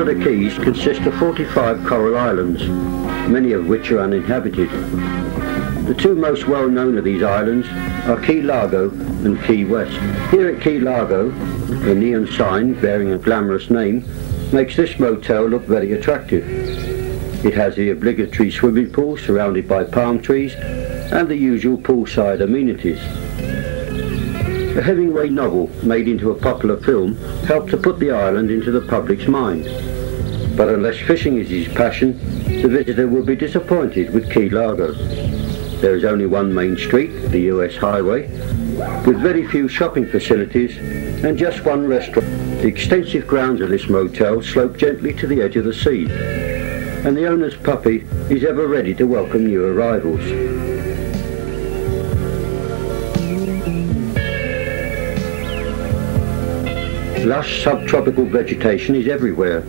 The Keys consist of 45 coral islands, many of which are uninhabited. The two most well-known of these islands are Key Largo and Key West. Here at Key Largo, a neon sign bearing a glamorous name makes this motel look very attractive. It has the obligatory swimming pool surrounded by palm trees and the usual poolside amenities. A Hemingway novel made into a popular film helped to put the island into the public's mind. But unless fishing is his passion, the visitor will be disappointed with Key Largo. There is only one main street, the US Highway, with very few shopping facilities and just one restaurant. The extensive grounds of this motel slope gently to the edge of the sea, and the owner's puppy is ever ready to welcome new arrivals. Lush subtropical vegetation is everywhere,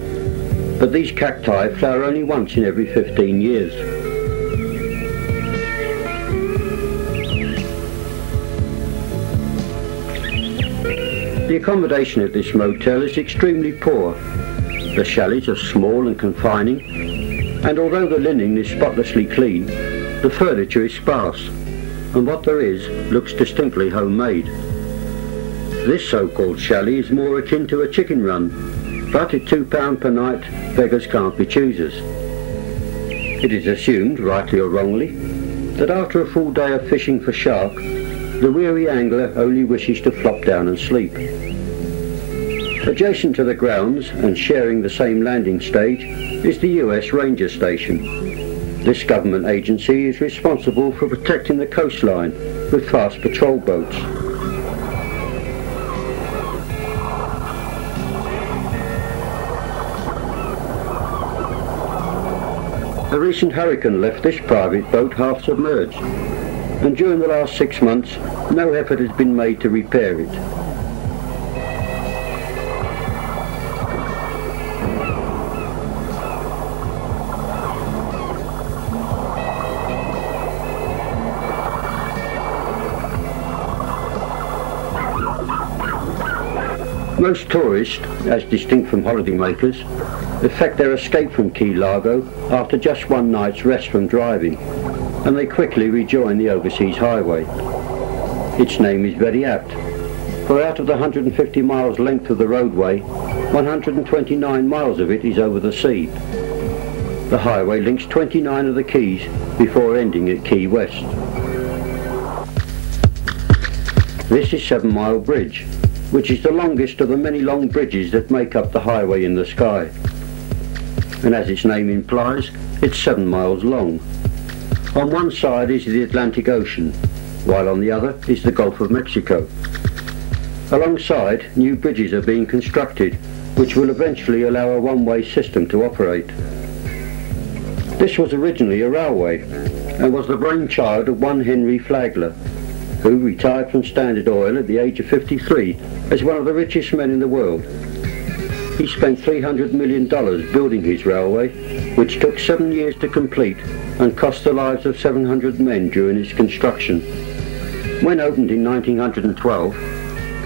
but these cacti flower only once in every 15 years. The accommodation at this motel is extremely poor. The chalets are small and confining, and although the linen is spotlessly clean, the furniture is sparse, and what there is looks distinctly homemade. This so-called chalet is more akin to a chicken run, but at £2 per night, beggars can't be choosers. It is assumed, rightly or wrongly, that after a full day of fishing for shark, the weary angler only wishes to flop down and sleep. Adjacent to the grounds and sharing the same landing stage is the US Ranger Station. This government agency is responsible for protecting the coastline with fast patrol boats. A recent hurricane left this private boat half submerged, and during the last 6 months, no effort has been made to repair it. Most tourists, as distinct from holidaymakers, effect their escape from Key Largo after just one night's rest from driving, and they quickly rejoin the overseas highway. Its name is very apt, for out of the 150 miles length of the roadway, 129 miles of it is over the sea. The highway links 29 of the keys before ending at Key West. This is 7 Mile Bridge, which is the longest of the many long bridges that make up the highway in the sky. And as its name implies, it's 7 miles long. On one side is the Atlantic Ocean, while on the other is the Gulf of Mexico. Alongside, new bridges are being constructed, which will eventually allow a one-way system to operate. This was originally a railway, and was the brainchild of one Henry Flagler, who retired from Standard Oil at the age of 53 as one of the richest men in the world. He spent $300 million building his railway, which took 7 years to complete and cost the lives of 700 men during its construction. When opened in 1912,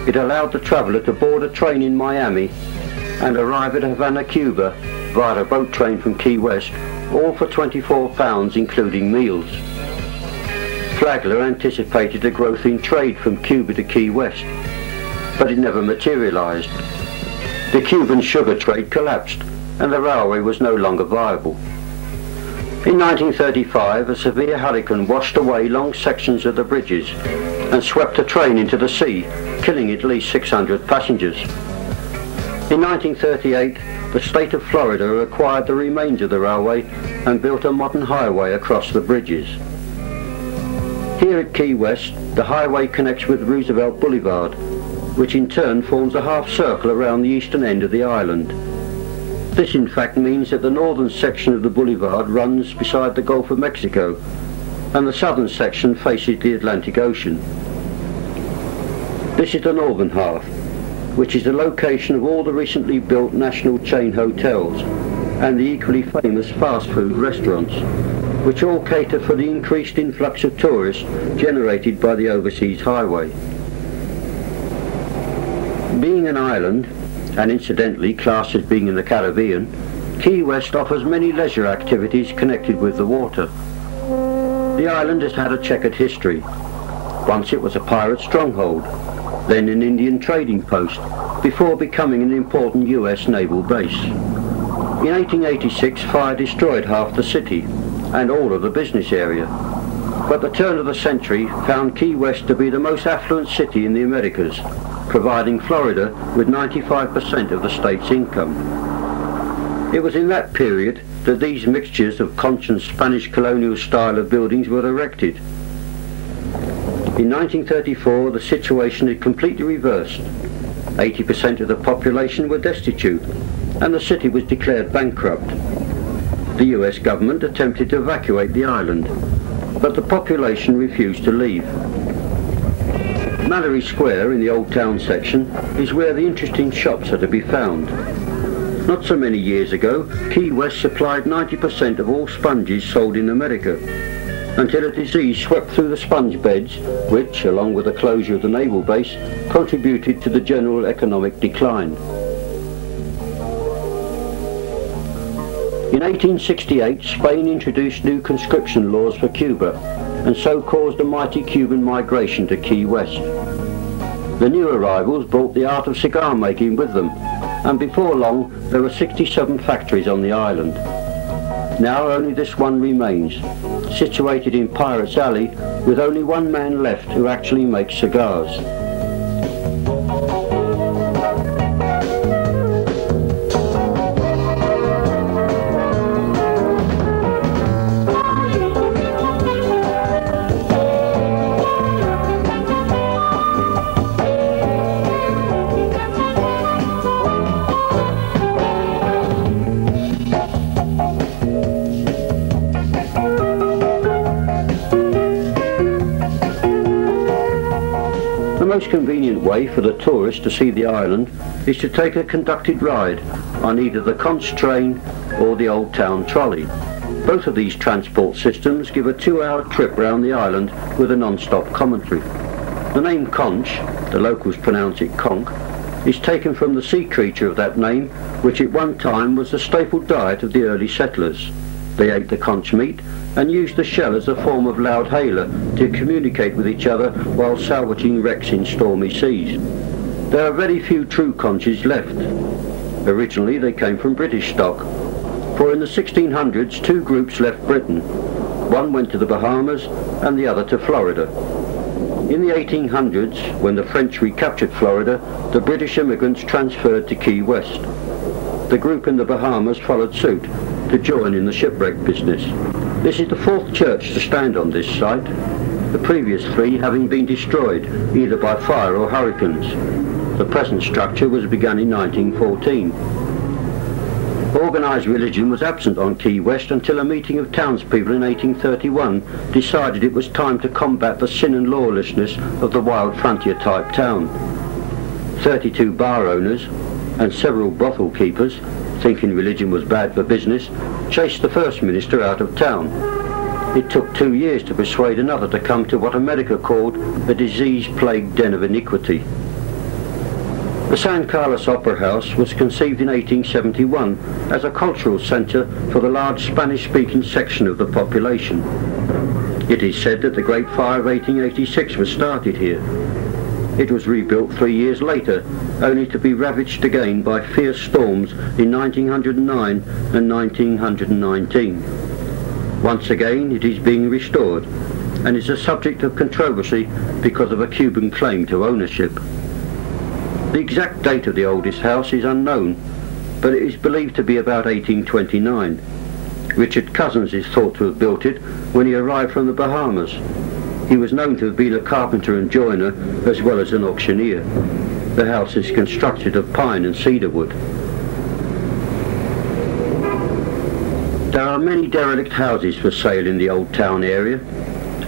it allowed the traveller to board a train in Miami and arrive at Havana, Cuba via a boat train from Key West, all for £24 including meals. Flagler anticipated a growth in trade from Cuba to Key West, but it never materialised. The Cuban sugar trade collapsed and the railway was no longer viable. In 1935, a severe hurricane washed away long sections of the bridges and swept a train into the sea, killing at least 600 passengers. In 1938, the state of Florida acquired the remains of the railway and built a modern highway across the bridges. Here at Key West, the highway connects with Roosevelt Boulevard, which in turn forms a half circle around the eastern end of the island. This in fact means that the northern section of the boulevard runs beside the Gulf of Mexico, and the southern section faces the Atlantic Ocean. This is the northern half, which is the location of all the recently built national chain hotels and the equally famous fast food restaurants, which all cater for the increased influx of tourists generated by the overseas highway. Being an island, and incidentally classed as being in the Caribbean, Key West offers many leisure activities connected with the water. The island has had a checkered history. Once it was a pirate stronghold, then an Indian trading post, before becoming an important US naval base. In 1886, fire destroyed half the city and all of the business area. But the turn of the century found Key West to be the most affluent city in the Americas, providing Florida with 95% of the state's income. It was in that period that these mixtures of Conch and Spanish colonial style of buildings were erected. In 1934, the situation had completely reversed. 80% of the population were destitute, and the city was declared bankrupt. The US government attempted to evacuate the island, but the population refused to leave. Mallory Square in the Old Town section is where the interesting shops are to be found. Not so many years ago, Key West supplied 90% of all sponges sold in America, until a disease swept through the sponge beds, which, along with the closure of the naval base, contributed to the general economic decline. In 1868, Spain introduced new conscription laws for Cuba, and so caused a mighty Cuban migration to Key West. The new arrivals brought the art of cigar making with them, and before long there were 67 factories on the island. Now only this one remains, situated in Pirates Alley, with only one man left who actually makes cigars. The most convenient way for the tourist to see the island is to take a conducted ride on either the Conch train or the Old Town trolley. Both of these transport systems give a 2-hour trip round the island with a non-stop commentary. The name Conch, the locals pronounce it conch, is taken from the sea creature of that name, which at one time was the staple diet of the early settlers. They ate the conch meat and used the shell as a form of loud hailer to communicate with each other while salvaging wrecks in stormy seas. There are very few true conches left. Originally they came from British stock, for in the 1600s 2 groups left Britain. One went to the Bahamas and the other to Florida. In the 1800s, when the French recaptured Florida, the British immigrants transferred to Key West. The group in the Bahamas followed suit to join in the shipwreck business. This is the 4th church to stand on this site, the previous 3 having been destroyed either by fire or hurricanes. The present structure was begun in 1914. Organised religion was absent on Key West until a meeting of townspeople in 1831 decided it was time to combat the sin and lawlessness of the wild frontier-type town. 32 bar owners and several brothel keepers, thinking religion was bad for business, chased the first minister out of town. It took 2 years to persuade another to come to what America called the disease-plagued den of iniquity. The San Carlos Opera House was conceived in 1871 as a cultural centre for the large Spanish-speaking section of the population. It is said that the Great Fire of 1886 was started here. It was rebuilt 3 years later, only to be ravaged again by fierce storms in 1909 and 1919. Once again it is being restored and is a subject of controversy because of a Cuban claim to ownership. The exact date of the oldest house is unknown, but it is believed to be about 1829. Richard Cousins is thought to have built it when he arrived from the Bahamas. He was known to have been a carpenter and joiner as well as an auctioneer. The house is constructed of pine and cedar wood. There are many derelict houses for sale in the Old Town area.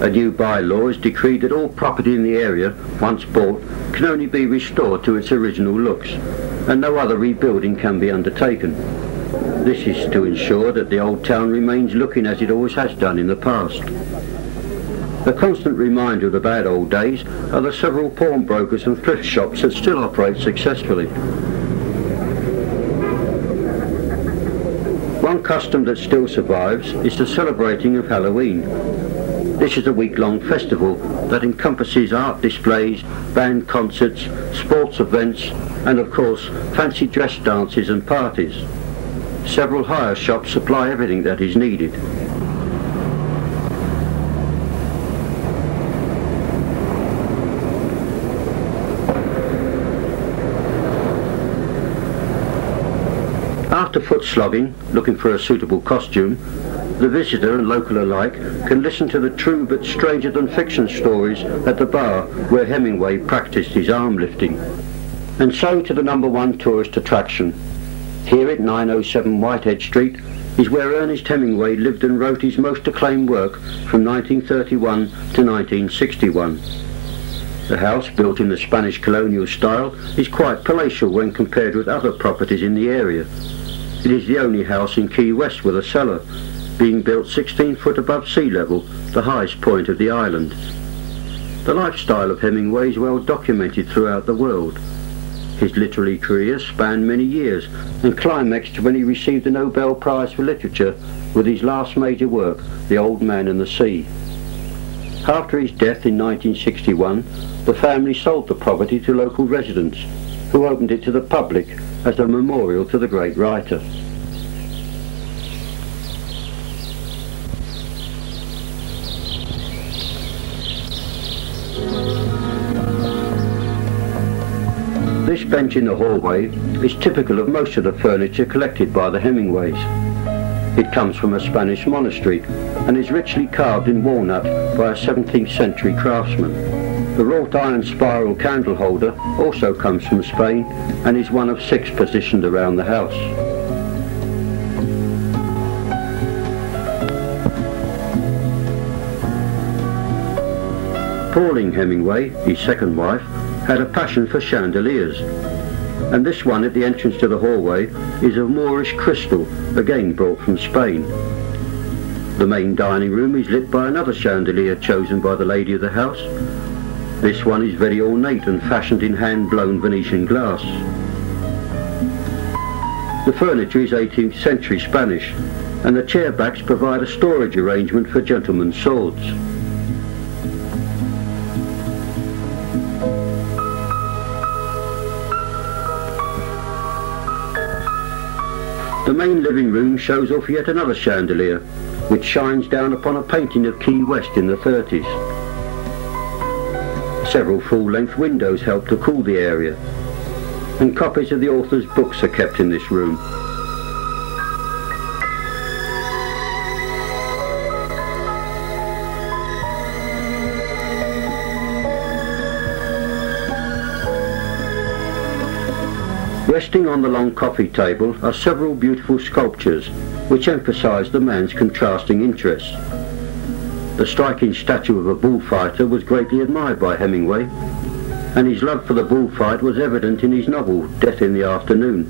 A new bylaw has decreed that all property in the area, once bought, can only be restored to its original looks, and no other rebuilding can be undertaken. This is to ensure that the Old Town remains looking as it always has done in the past. A constant reminder of the bad old days are the several pawnbrokers and thrift shops that still operate successfully. One custom that still survives is the celebrating of Halloween. This is a week-long festival that encompasses art displays, band concerts, sports events, and of course fancy dress dances and parties. Several hire shops supply everything that is needed. After foot slogging, looking for a suitable costume, the visitor and local alike can listen to the true but stranger than fiction stories at the bar where Hemingway practiced his arm lifting. And so to the #1 tourist attraction. Here at 907 Whitehead Street is where Ernest Hemingway lived and wrote his most acclaimed work from 1931 to 1961. The house, built in the Spanish colonial style, is quite palatial when compared with other properties in the area. It is the only house in Key West with a cellar, being built 16 foot above sea level, the highest point of the island. The lifestyle of Hemingway is well documented throughout the world. His literary career spanned many years and climaxed when he received the Nobel Prize for Literature with his last major work, The Old Man and the Sea. After his death in 1961, the family sold the property to local residents, who opened it to the public as a memorial to the great writer. This bench in the hallway is typical of most of the furniture collected by the Hemingways. It comes from a Spanish monastery and is richly carved in walnut by a 17th century craftsman. The wrought iron spiral candle holder also comes from Spain and is one of 6 positioned around the house. Pauline Hemingway, his second wife, had a passion for chandeliers, and this one at the entrance to the hallway is of Moorish crystal, again brought from Spain. The main dining room is lit by another chandelier chosen by the lady of the house. This one is very ornate and fashioned in hand-blown Venetian glass. The furniture is 18th century Spanish, and the chair backs provide a storage arrangement for gentlemen's swords. The main living room shows off yet another chandelier, which shines down upon a painting of Key West in the 30s. Several full-length windows help to cool the area, and copies of the author's books are kept in this room. Resting on the long coffee table are several beautiful sculptures which emphasize the man's contrasting interests. The striking statue of a bullfighter was greatly admired by Hemingway, and his love for the bullfight was evident in his novel Death in the Afternoon.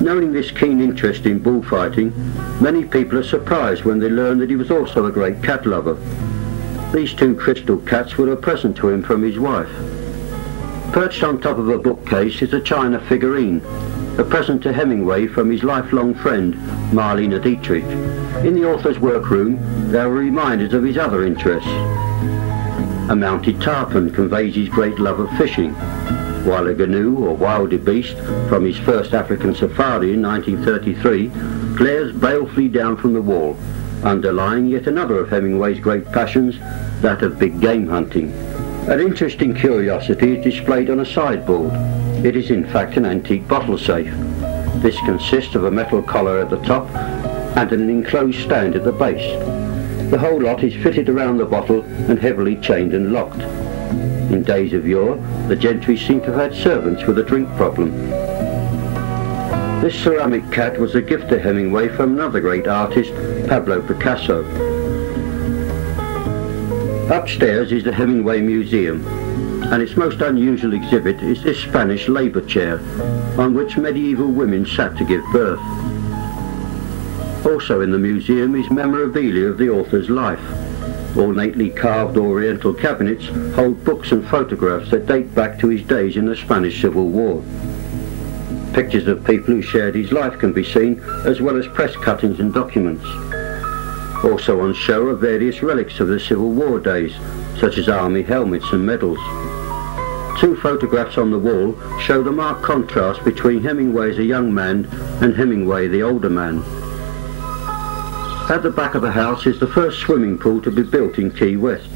Knowing this keen interest in bullfighting, many people are surprised when they learn that he was also a great cat lover. These 2 crystal cats were a present to him from his wife. Perched on top of a bookcase is a china figurine, a present to Hemingway from his lifelong friend, Marlene Dietrich. In the author's workroom, there are reminders of his other interests. A mounted tarpon conveys his great love of fishing, while a gnu or wildebeest from his first African safari in 1933 glares balefully down from the wall, underlying yet another of Hemingway's great passions, that of big game hunting. An interesting curiosity is displayed on a sideboard. It is in fact an antique bottle safe. This consists of a metal collar at the top and an enclosed stand at the base. The whole lot is fitted around the bottle and heavily chained and locked. In days of yore, the gentry seem to have had servants with a drink problem. This ceramic cat was a gift to Hemingway from another great artist, Pablo Picasso. Upstairs is the Hemingway Museum, and its most unusual exhibit is this Spanish labour chair, on which medieval women sat to give birth. Also in the museum is memorabilia of the author's life. Ornately carved oriental cabinets hold books and photographs that date back to his days in the Spanish Civil War. Pictures of people who shared his life can be seen, as well as press cuttings and documents. Also on show are various relics of the Civil War days, such as army helmets and medals. Two photographs on the wall show the marked contrast between Hemingway as a young man and Hemingway the older man. At the back of the house is the first swimming pool to be built in Key West.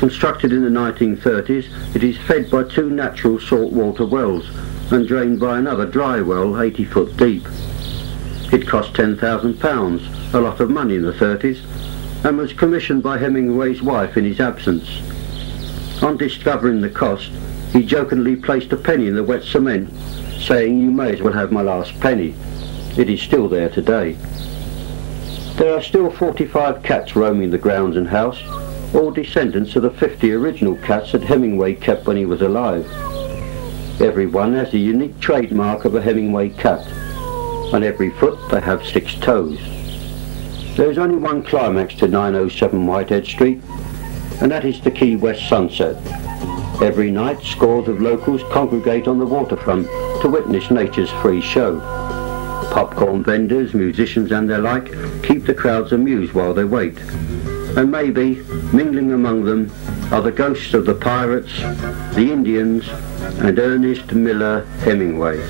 Constructed in the 1930s, it is fed by two natural saltwater wells and drained by another dry well 80 foot deep. It cost £10,000, a lot of money in the 30s, and was commissioned by Hemingway's wife in his absence. On discovering the cost, he jokingly placed a penny in the wet cement, saying, "You may as well have my last penny." It is still there today. There are still 45 cats roaming the grounds and house, all descendants of the 50 original cats that Hemingway kept when he was alive. Every one has the unique trademark of a Hemingway cat. On every foot they have 6 toes. There is only one climax to 907 Whitehead Street, and that is the Key West sunset. Every night scores of locals congregate on the waterfront to witness nature's free show. Popcorn vendors, musicians and their like keep the crowds amused while they wait. And maybe, mingling among them, are the ghosts of the pirates, the Indians and Ernest Miller Hemingway.